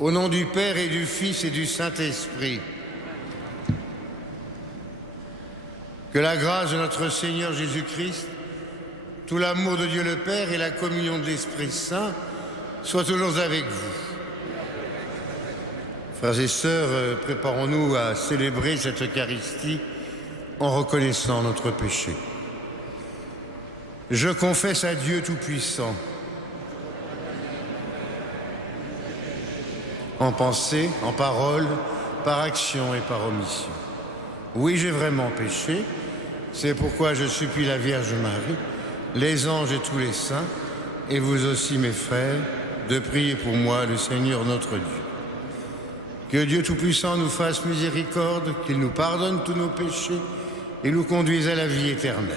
Au nom du Père et du Fils et du Saint-Esprit. Que la grâce de notre Seigneur Jésus-Christ, tout l'amour de Dieu le Père et la communion de l'Esprit Saint soient toujours avec vous. Frères et sœurs, préparons-nous à célébrer cette Eucharistie en reconnaissant notre péché. Je confesse à Dieu Tout-Puissant, en pensée, en parole, par action et par omission. Oui, j'ai vraiment péché, c'est pourquoi je supplie la Vierge Marie, les anges et tous les saints, et vous aussi mes frères, de prier pour moi le Seigneur notre Dieu. Que Dieu Tout-Puissant nous fasse miséricorde, qu'il nous pardonne tous nos péchés et nous conduise à la vie éternelle.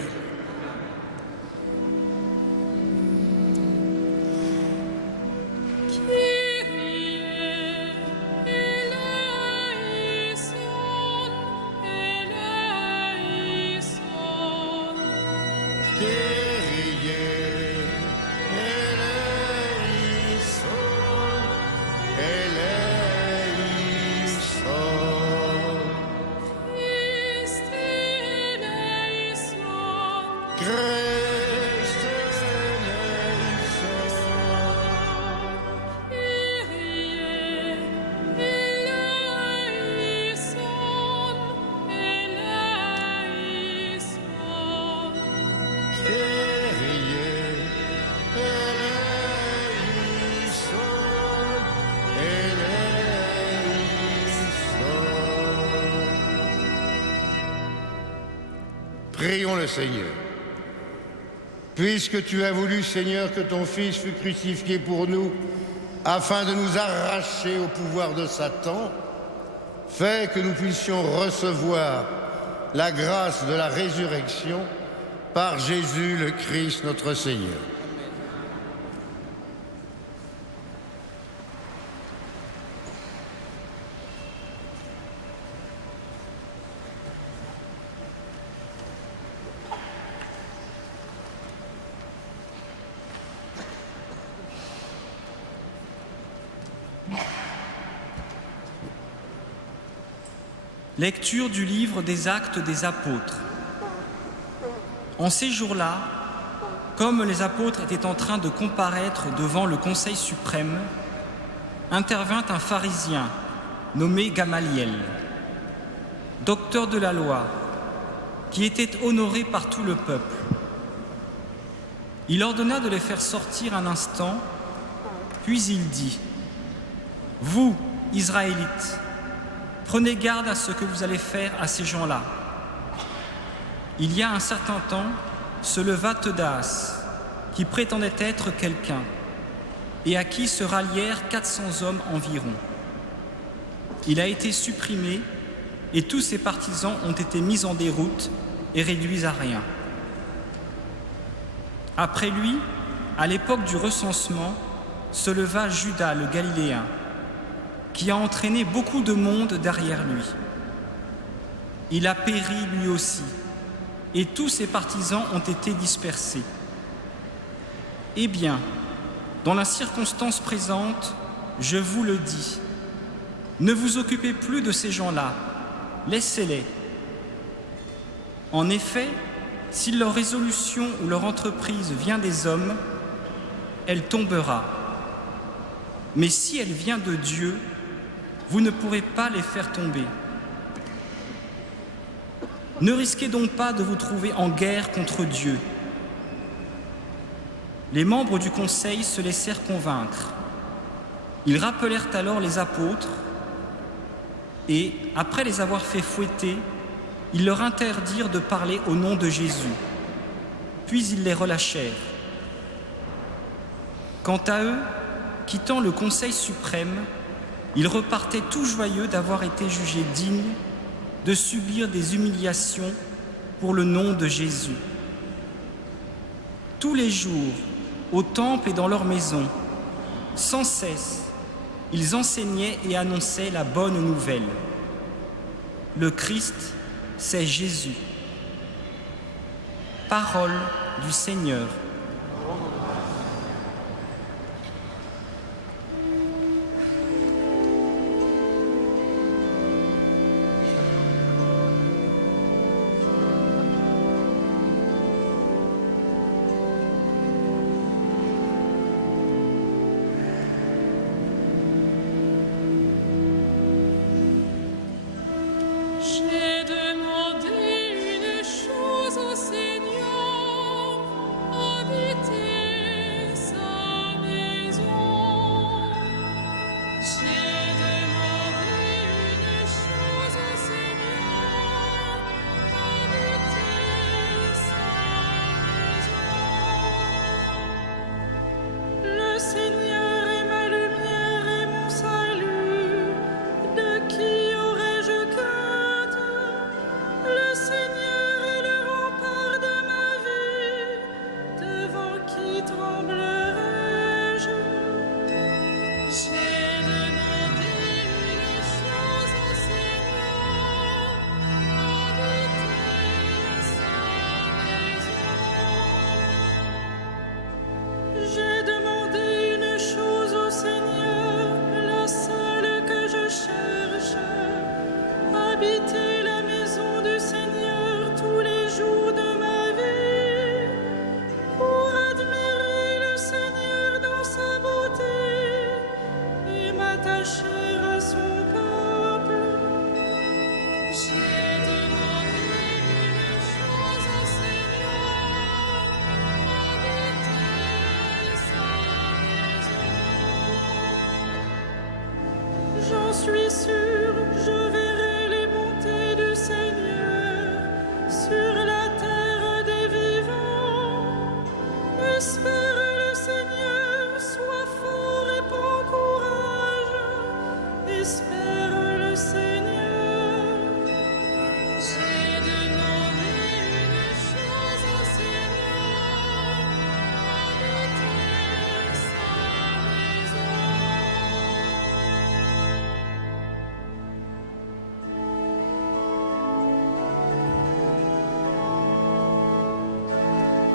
Prions le Seigneur. Puisque tu as voulu, Seigneur, que ton Fils fût crucifié pour nous, afin de nous arracher au pouvoir de Satan, fais que nous puissions recevoir la grâce de la résurrection par Jésus le Christ notre Seigneur. Lecture du livre des Actes des Apôtres. En ces jours-là, comme les apôtres étaient en train de comparaître devant le Conseil suprême, intervint un pharisien nommé Gamaliel, docteur de la loi, qui était honoré par tout le peuple. Il ordonna de les faire sortir un instant, puis il dit : « Vous, Israélites, prenez garde à ce que vous allez faire à ces gens-là. Il y a un certain temps, se leva Teudas, qui prétendait être quelqu'un, et à qui se rallièrent 400 hommes environ. Il a été supprimé, et tous ses partisans ont été mis en déroute et réduits à rien. Après lui, à l'époque du recensement, se leva Judas le Galiléen, qui a entraîné beaucoup de monde derrière lui. Il a péri lui aussi, et tous ses partisans ont été dispersés. Eh bien, dans la circonstance présente, je vous le dis, ne vous occupez plus de ces gens-là, laissez-les. En effet, si leur résolution ou leur entreprise vient des hommes, elle tombera. Mais si elle vient de Dieu, vous ne pourrez pas les faire tomber. Ne risquez donc pas de vous trouver en guerre contre Dieu. » Les membres du conseil se laissèrent convaincre. Ils rappelèrent alors les apôtres et, après les avoir fait fouetter, ils leur interdirent de parler au nom de Jésus. Puis ils les relâchèrent. Quant à eux, quittant le conseil suprême, ils repartaient tout joyeux d'avoir été jugés dignes de subir des humiliations pour le nom de Jésus. Tous les jours, au temple et dans leur maison, sans cesse, ils enseignaient et annonçaient la bonne nouvelle. Le Christ, c'est Jésus. Parole du Seigneur. J'ai demandé une chose au Seigneur, habiter sa maison. J'ai demandé une chose au Seigneur, habiter sa maison. Le Seigneur est ma lumière et mon salut. De qui aurais-je crainte? Le Seigneur est le rempart de ma vie. Devant qui tremblerais-je? J'ai demandé une chose au Seigneur, habiter sa maison. J'ai demandé une chose au Seigneur, la seule que je cherche, habiter la maison du Seigneur tous les jours de ma vie, pour admirer le Seigneur dans sa beauté et m'attacher à son peuple. J'ai demandé une chose au Seigneur, habiter sa maison. J'en suis sûr, je verrai les bontés du Seigneur sur la terre des vivants. Espère le Seigneur, sois fort et prends courage. Espère le Seigneur. J'ai demandé une chose au Seigneur, habiter sa maison.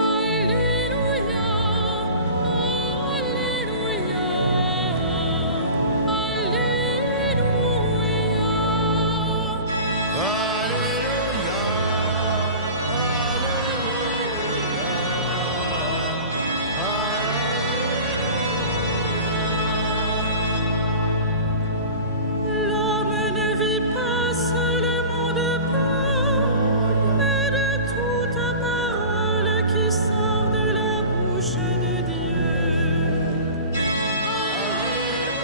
Alléluia, Alléluia, Alléluia. L'homme ne vit pas seulement de pain, mais de toute parole qui sort de la bouche de Dieu. Alléluia,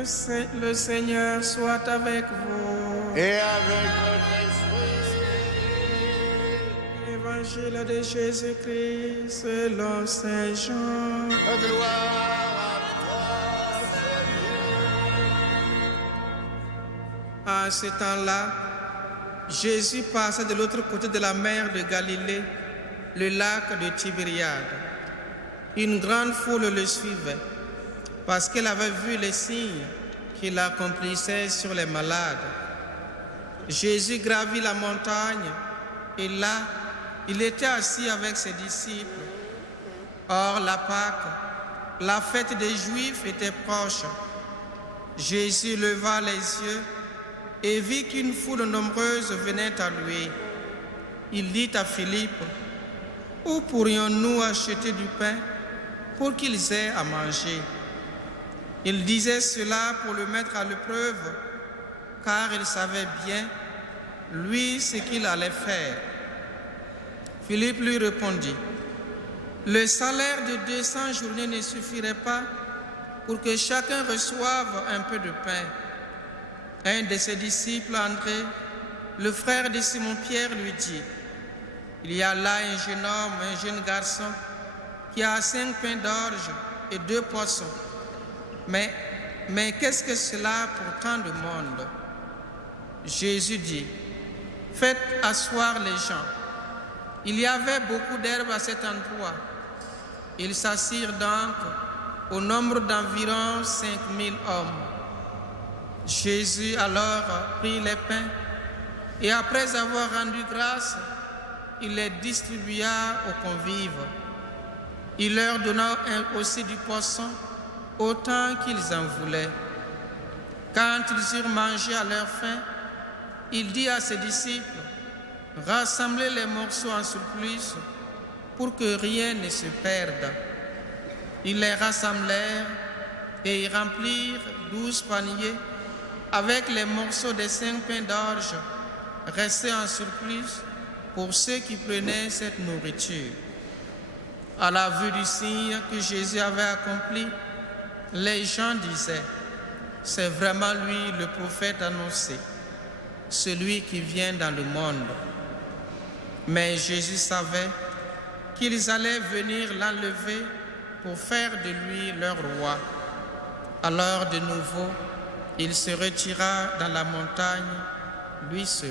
Alléluia. Le Seigneur soit avec vous. Et avec votre esprit. Évangile de Jésus-Christ selon Saint Jean. Gloire à toi, Seigneur. À ce temps-là, Jésus passait de l'autre côté de la mer de Galilée, le lac de Tibériade. Une grande foule le suivait, parce qu'elle avait vu les signes qu'il accomplissait sur les malades. Jésus gravit la montagne, et là, il était assis avec ses disciples. Or, la Pâque, la fête des Juifs, était proche. Jésus leva les yeux et vit qu'une foule nombreuse venait à lui. Il dit à Philippe, « Où pourrions-nous acheter du pain pour qu'ils aient à manger ?» Il disait cela pour le mettre à l'épreuve, car il savait bien, lui, ce qu'il allait faire. Philippe lui répondit, « Le salaire de 200 journées ne suffirait pas pour que chacun reçoive un peu de pain. » Un de ses disciples, André, le frère de Simon-Pierre, lui dit, « Il y a là un jeune homme, un jeune garçon, qui a 5 pains d'orge et 2 poissons. Mais qu'est-ce que cela pour tant de monde? » Jésus dit, « Faites asseoir les gens. » Il y avait beaucoup d'herbe à cet endroit. Ils s'assirent donc au nombre d'environ 5000 hommes. Jésus alors prit les pains et après avoir rendu grâce, il les distribua aux convives. Il leur donna aussi du poisson, autant qu'ils en voulaient. Quand ils eurent mangé à leur faim, il dit à ses disciples, « rassembler les morceaux en surplus pour que rien ne se perde. Ils les rassemblèrent et y remplirent 12 paniers avec les morceaux des 5 pains d'orge restés en surplus pour ceux qui prenaient cette nourriture. À la vue du signe que Jésus avait accompli, les gens disaient, « C'est vraiment lui le prophète annoncé, celui qui vient dans le monde. » Mais Jésus savait qu'ils allaient venir l'enlever pour faire de lui leur roi. Alors de nouveau, il se retira dans la montagne, lui seul.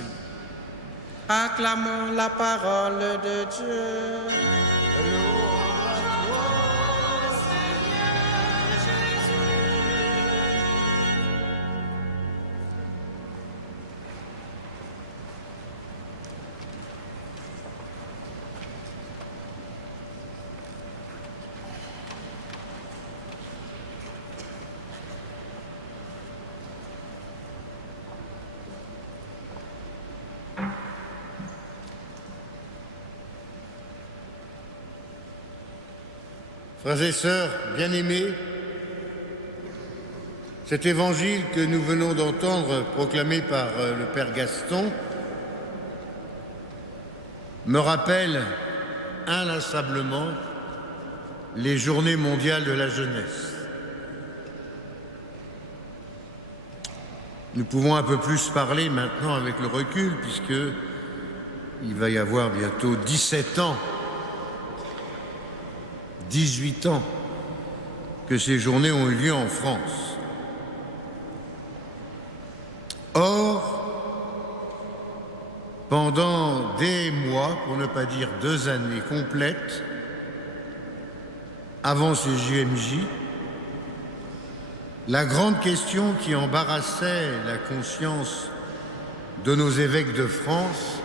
Acclamons la parole de Dieu. Frères et sœurs bien-aimés, cet évangile que nous venons d'entendre proclamé par le Père Gaston me rappelle inlassablement les Journées mondiales de la jeunesse. Nous pouvons un peu plus parler maintenant avec le recul, puisqu'il va y avoir bientôt 17 ans, 18 ans que ces journées ont eu lieu en France. Or, pendant des mois, pour ne pas dire 2 années complètes, avant ces JMJ, la grande question qui embarrassait la conscience de nos évêques de France,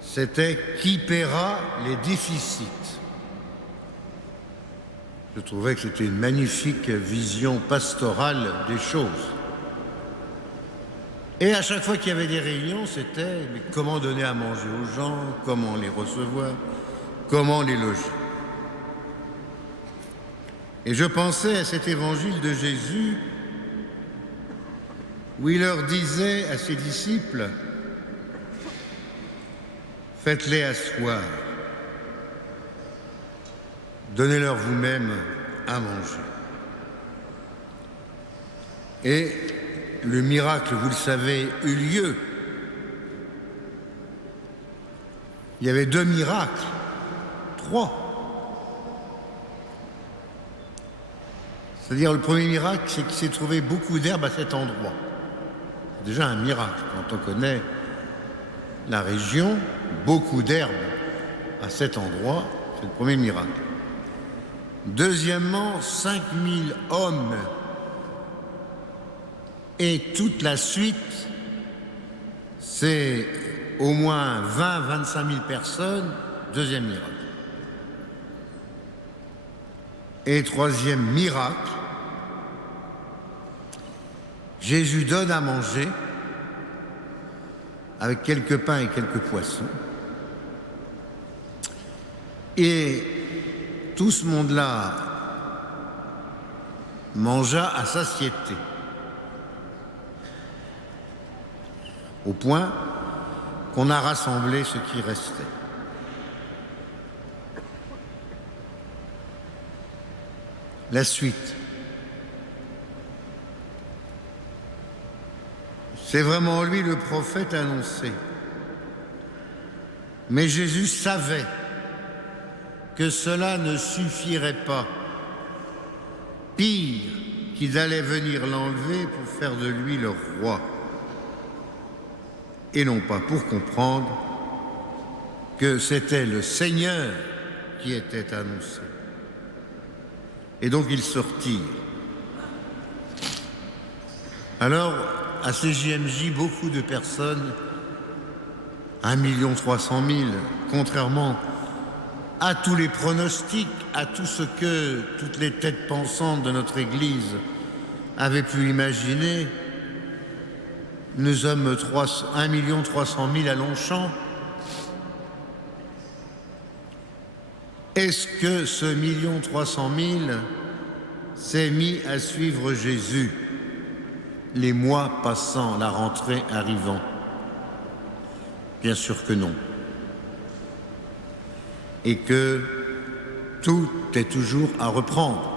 c'était qui paiera les déficits. Je trouvais que c'était une magnifique vision pastorale des choses. Et à chaque fois qu'il y avait des réunions, c'était mais comment donner à manger aux gens, comment les recevoir, comment les loger. Et je pensais à cet évangile de Jésus où il leur disait à ses disciples « Faites-les asseoir, donnez-leur vous-même à manger. » Et le miracle, vous le savez, eut lieu. Il y avait 2 miracles, 3. C'est-à-dire le premier miracle, c'est qu'il s'est trouvé beaucoup d'herbe à cet endroit. C'est déjà un miracle quand on connaît la région, beaucoup d'herbe à cet endroit, c'est le premier miracle. Deuxièmement, 5000 hommes et toute la suite, c'est au moins 20-25 000 personnes, deuxième miracle. Et troisième miracle, Jésus donne à manger avec quelques pains et quelques poissons. Et tout ce monde-là mangea à satiété, au point qu'on a rassemblé ce qui restait. La suite. C'est vraiment lui le prophète annoncé. Mais Jésus savait que cela ne suffirait pas. Pire, qu'ils allaient venir l'enlever pour faire de lui leur roi. Et non pas pour comprendre que c'était le Seigneur qui était annoncé. Et donc ils sortirent. Alors, à ces JMJ, beaucoup de personnes, 1 300 000, contrairement à tous les pronostics, à tout ce que toutes les têtes pensantes de notre Église avaient pu imaginer, Nous sommes 1 300 000 à Longchamp. Est-ce que ce 1 300 000 s'est mis à suivre Jésus, les mois passant, la rentrée arrivant? Bien sûr que non. Et que tout est toujours à reprendre.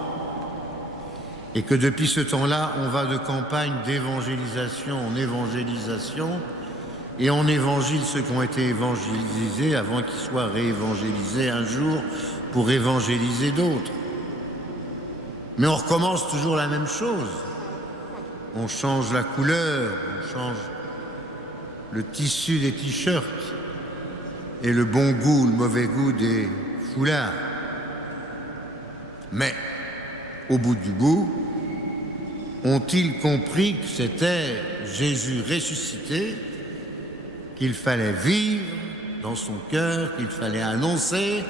Et que depuis ce temps-là, on va de campagne d'évangélisation en évangélisation, et on évangile ceux qui ont été évangélisés avant qu'ils soient réévangélisés un jour pour évangéliser d'autres. Mais on recommence toujours la même chose. On change la couleur, on change le tissu des t-shirts et le bon goût, le mauvais goût des foulards. Mais, au bout du bout, ont-ils compris que c'était Jésus ressuscité, qu'il fallait vivre dans son cœur, qu'il fallait annoncer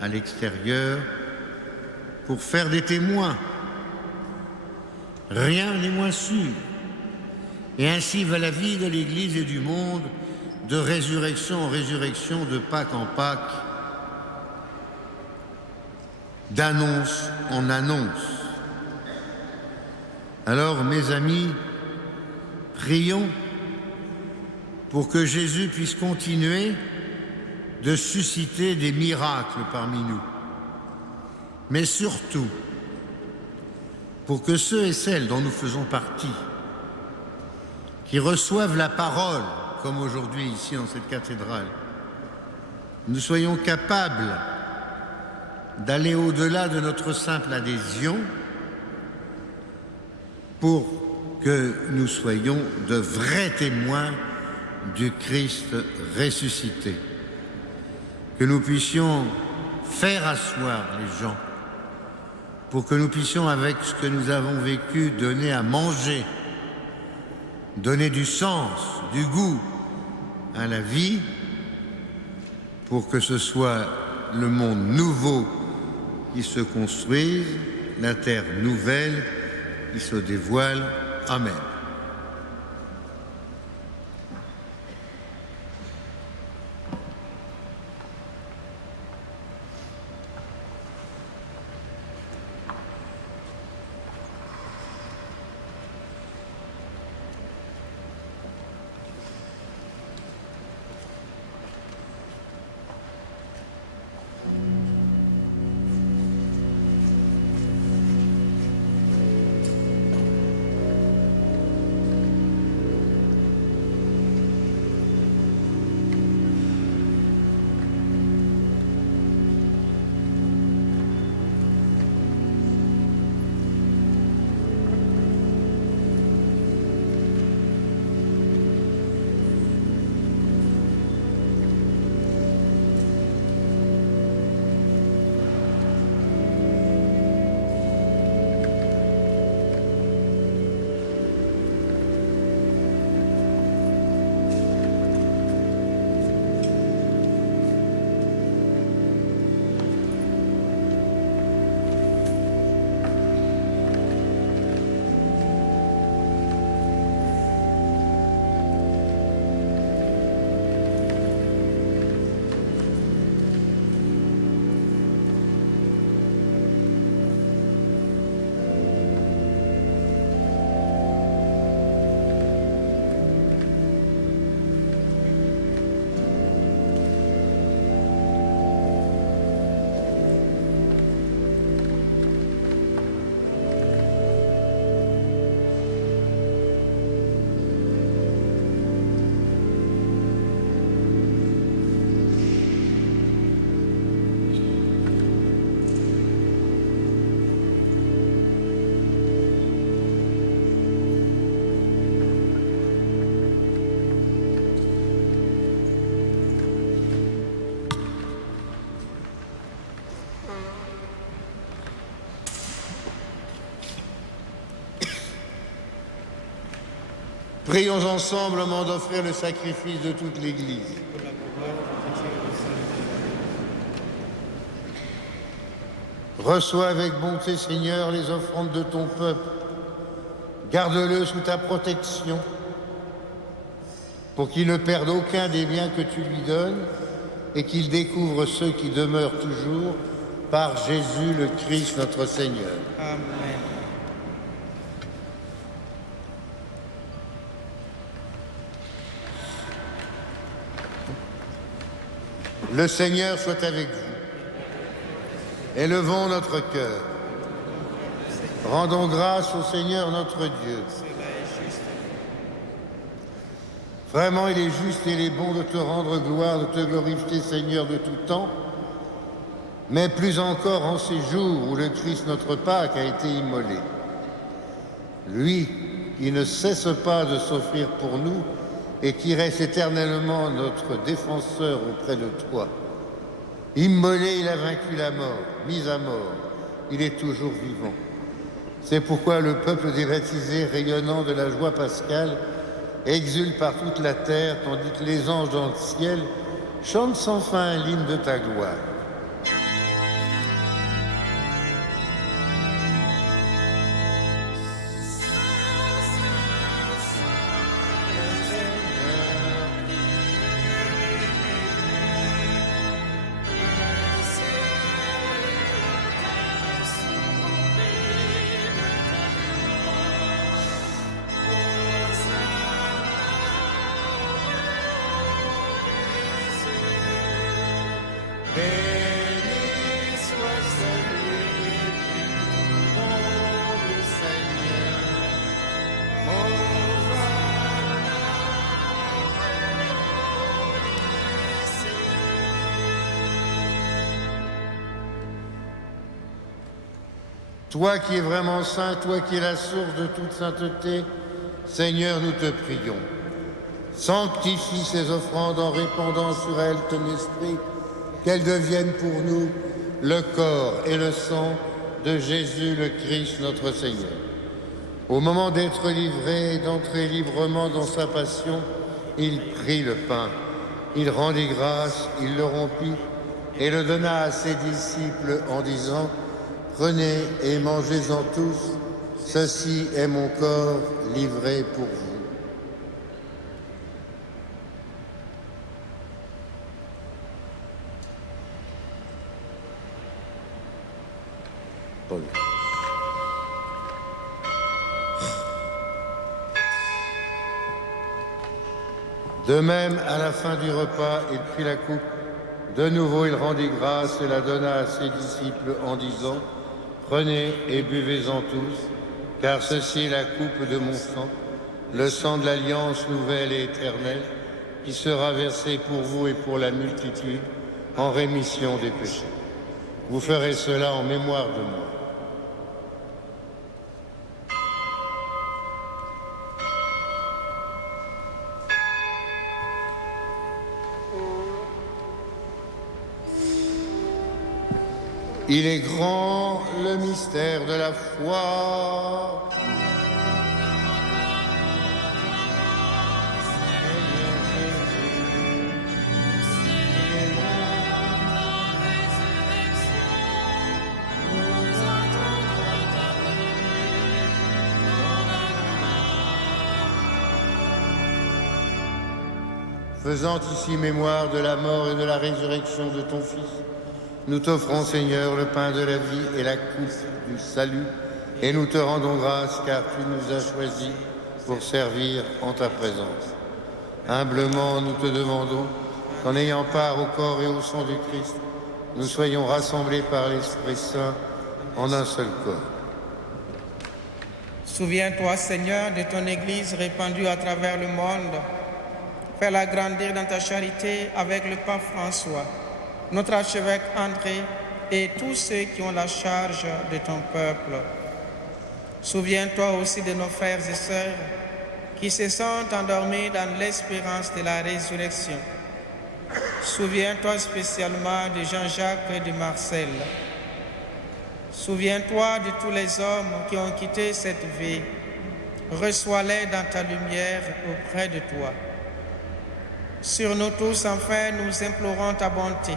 à l'extérieur pour faire des témoins? Rien n'est moins sûr. Et ainsi va la vie de l'Église et du monde, de résurrection en résurrection, de Pâques en Pâques, d'annonce en annonce. Alors, mes amis, prions pour que Jésus puisse continuer de susciter des miracles parmi nous. Mais surtout, pour que ceux et celles dont nous faisons partie, qui reçoivent la parole, comme aujourd'hui ici dans cette cathédrale, nous soyons capables d'aller au-delà de notre simple adhésion pour que nous soyons de vrais témoins du Christ ressuscité. Que nous puissions faire asseoir les gens pour que nous puissions, avec ce que nous avons vécu, donner à manger, donner du sens, du goût à la vie, pour que ce soit le monde nouveau qui se construise, la terre nouvelle qui se dévoile. Amen. Prions ensemble au moment d'offrir le sacrifice de toute l'Église. Reçois avec bonté, Seigneur, les offrandes de ton peuple. Garde-le sous ta protection pour qu'il ne perde aucun des biens que tu lui donnes et qu'il découvre ceux qui demeurent toujours par Jésus le Christ notre Seigneur. Amen. Le Seigneur soit avec vous. Élevons notre cœur. Rendons grâce au Seigneur notre Dieu. Vraiment, il est juste et il est bon de te rendre gloire, de te glorifier, Seigneur, de tout temps, mais plus encore en ces jours où le Christ, notre Pâque, a été immolé. Lui, qui ne cesse pas de s'offrir pour nous et qui reste éternellement notre défenseur auprès de toi. Immolé, il a vaincu la mort, mis à mort, il est toujours vivant. C'est pourquoi le peuple des baptisés, rayonnant de la joie pascale, exulte par toute la terre, tandis que les anges dans le ciel chantent sans fin l'hymne de ta gloire. Béni soit celui qui vient au nom du Seigneur. Toi qui es vraiment saint, toi qui es la source de toute sainteté, Seigneur, nous te prions. Sanctifie ces offrandes en répandant sur elles ton esprit, qu'elles deviennent pour nous le corps et le sang de Jésus le Christ notre Seigneur. Au moment d'être livré et d'entrer librement dans sa passion, il prit le pain, il rendit grâce, il le rompit et le donna à ses disciples en disant « Prenez et mangez-en tous, ceci est mon corps livré pour vous. » Paul. De même, à la fin du repas, il prit la coupe. De nouveau, il rendit grâce et la donna à ses disciples en disant « Prenez et buvez-en tous, car ceci est la coupe de mon sang, le sang de l'alliance nouvelle et éternelle, qui sera versé pour vous et pour la multitude en rémission des péchés. Vous ferez cela en mémoire de moi. » Il est grand le mystère de la foi. Faisant ici mémoire de la mort et de la résurrection de ton Fils, nous t'offrons, Seigneur, le pain de la vie et la coupe du salut, et nous te rendons grâce car tu nous as choisis pour servir en ta présence. Humblement, nous te demandons qu'en ayant part au corps et au sang du Christ, nous soyons rassemblés par l'Esprit Saint en un seul corps. Souviens-toi, Seigneur, de ton Église répandue à travers le monde. Fais-la grandir dans ta charité avec le pape François, notre archevêque André et tous ceux qui ont la charge de ton peuple. Souviens-toi aussi de nos frères et sœurs qui se sont endormis dans l'espérance de la résurrection. Souviens-toi spécialement de Jean-Jacques et de Marcel. Souviens-toi de tous les hommes qui ont quitté cette vie. Reçois-les dans ta lumière auprès de toi. Sur nous tous, enfin, nous implorons ta bonté.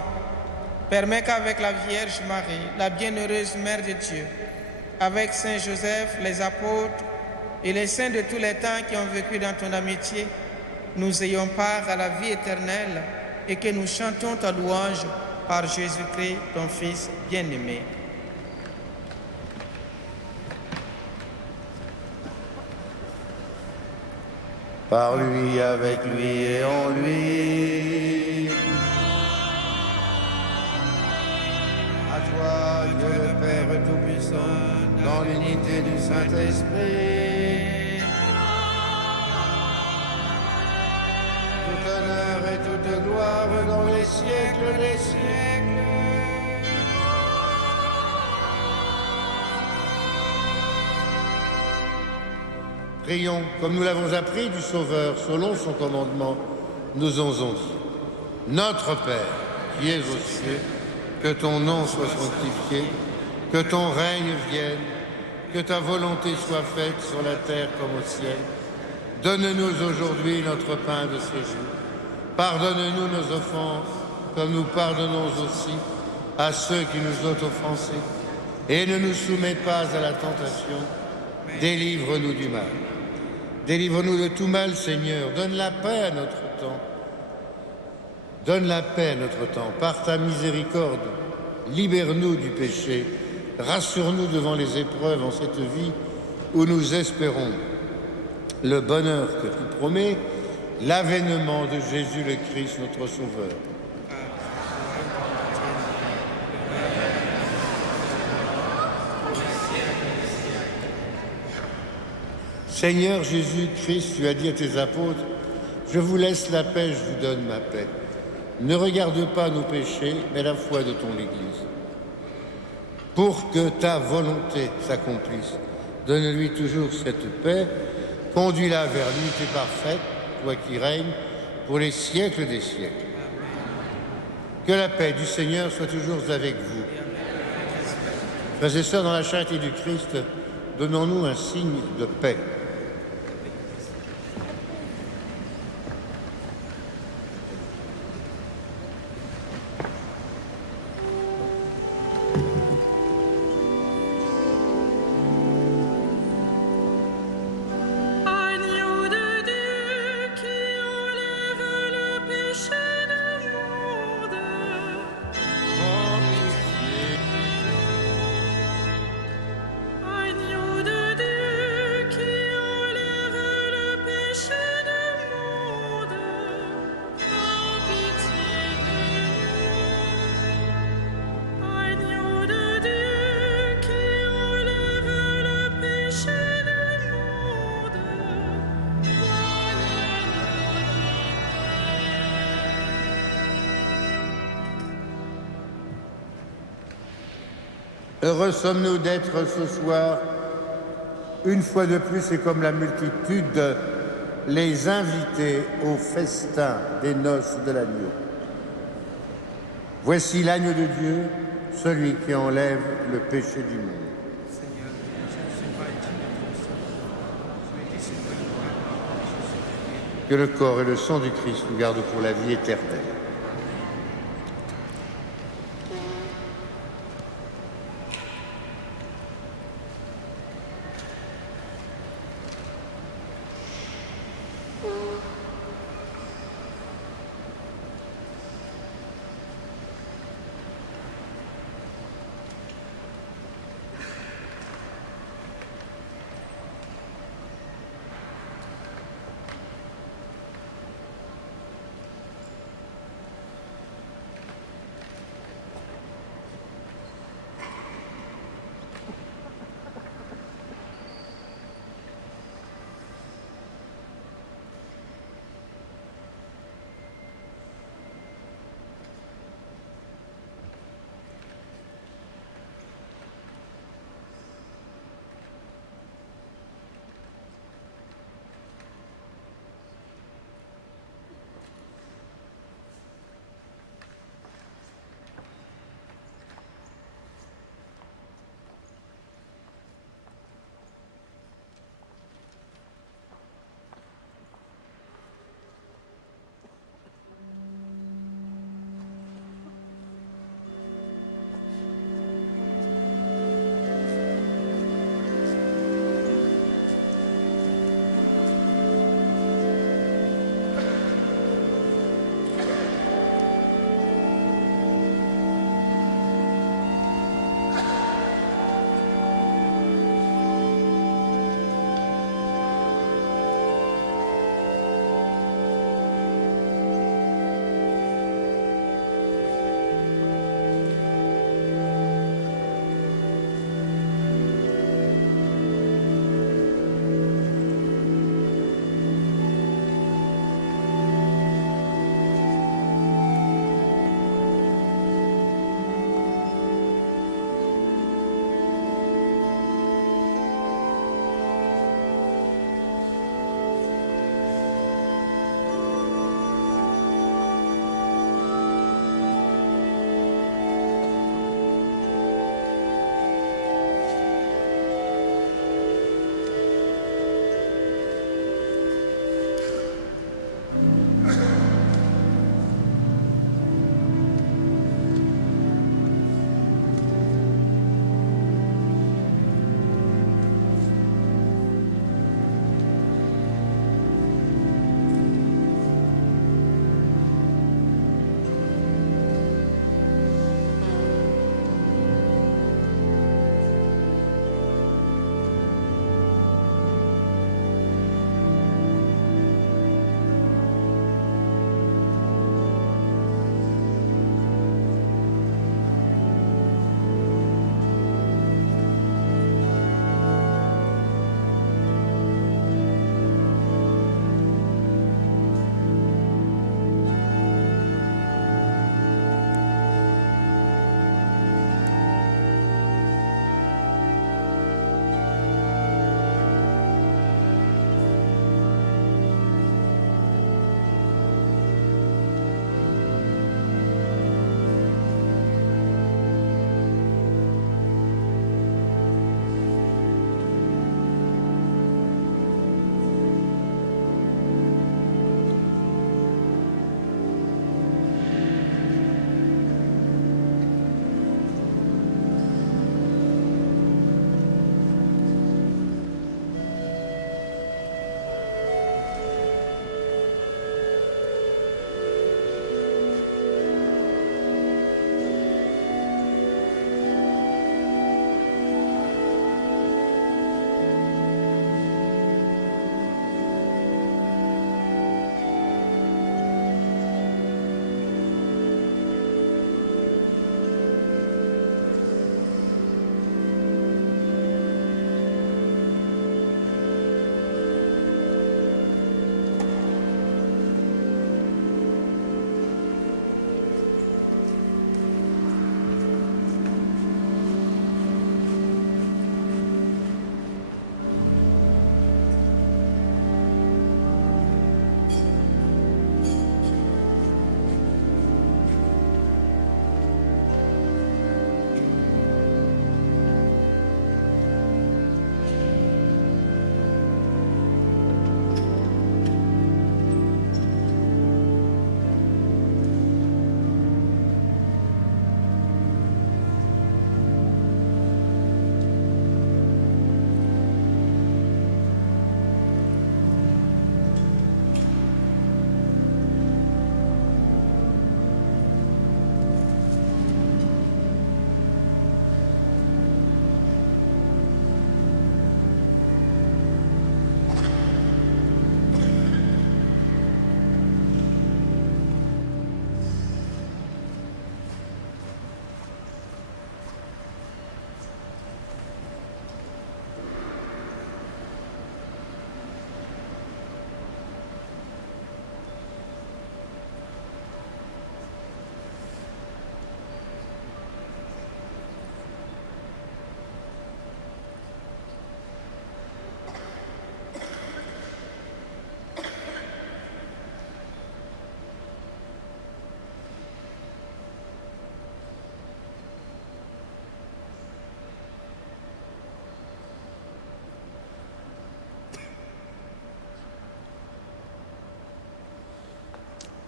Permets qu'avec la Vierge Marie, la bienheureuse Mère de Dieu, avec Saint Joseph, les apôtres et les saints de tous les temps qui ont vécu dans ton amitié, nous ayons part à la vie éternelle et que nous chantions ta louange par Jésus-Christ, ton Fils bien-aimé. Par lui, avec lui et en lui. À toi, Dieu le Père Tout-Puissant, dans l'unité du Saint-Esprit. Tout honneur et toute gloire dans les siècles des siècles. Prions, comme nous l'avons appris du Sauveur, selon son commandement, nous osons dire. Notre Père, qui es aux cieux, que ton nom soit sanctifié, que ton règne vienne, que ta volonté soit faite sur la terre comme au ciel. Donne-nous aujourd'hui notre pain de ce jour. Pardonne-nous nos offenses, comme nous pardonnons aussi à ceux qui nous ont offensés. Et ne nous soumets pas à la tentation, délivre-nous du mal. Délivre-nous de tout mal, Seigneur. Donne la paix à notre temps. Donne la paix à notre temps. Par ta miséricorde, libère-nous du péché. Rassure-nous devant les épreuves en cette vie où nous espérons le bonheur que tu promets, l'avènement de Jésus le Christ, notre Sauveur. Seigneur Jésus-Christ, tu as dit à tes apôtres, « Je vous laisse la paix, je vous donne ma paix. Ne regarde pas nos péchés, mais la foi de ton Église. Pour que ta volonté s'accomplisse, donne-lui toujours cette paix, conduis-la vers l'unité parfaite, toi qui règnes, pour les siècles des siècles. Que la paix du Seigneur soit toujours avec vous. Frères et sœurs, dans la charité du Christ, donnons-nous un signe de paix. Heureux sommes-nous d'être ce soir, une fois de plus et comme la multitude, les invités au festin des noces de l'agneau. Voici l'agneau de Dieu, celui qui enlève le péché du monde. Que le corps et le sang du Christ nous gardent pour la vie éternelle.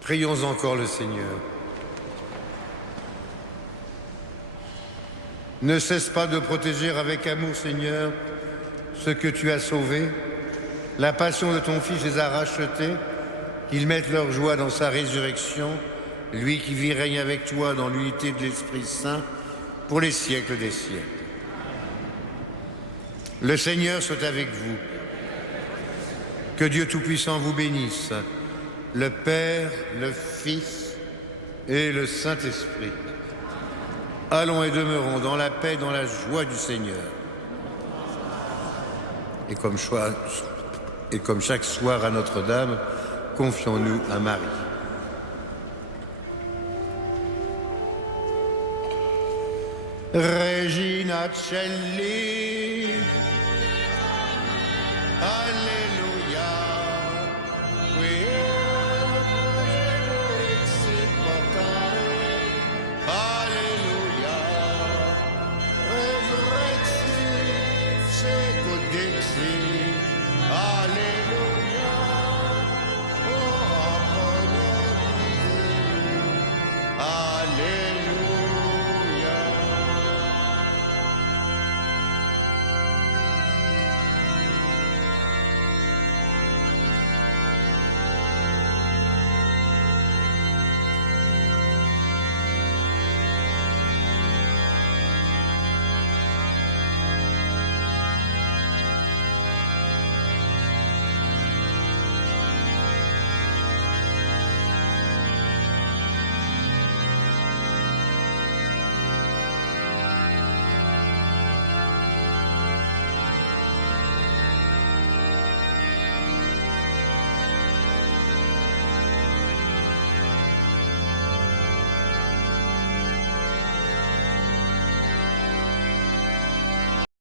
Prions encore le Seigneur. Ne cesse pas de protéger avec amour, Seigneur, ceux que tu as sauvés. La passion de ton Fils les a rachetés, qu'ils mettent leur joie dans sa résurrection, lui qui vit règne avec toi dans l'unité de l'Esprit Saint pour les siècles des siècles. Le Seigneur soit avec vous. Que Dieu Tout-Puissant vous bénisse, le Père, le Fils et le Saint-Esprit. Allons et demeurons dans la paix, dans la joie du Seigneur. Et comme chaque soir à Notre-Dame, confions-nous à Marie. Regina Celli, Alleluia, Alleluia, resurrexit, secodexit, Alleluia, ora pro nobis Deus, Alleluia.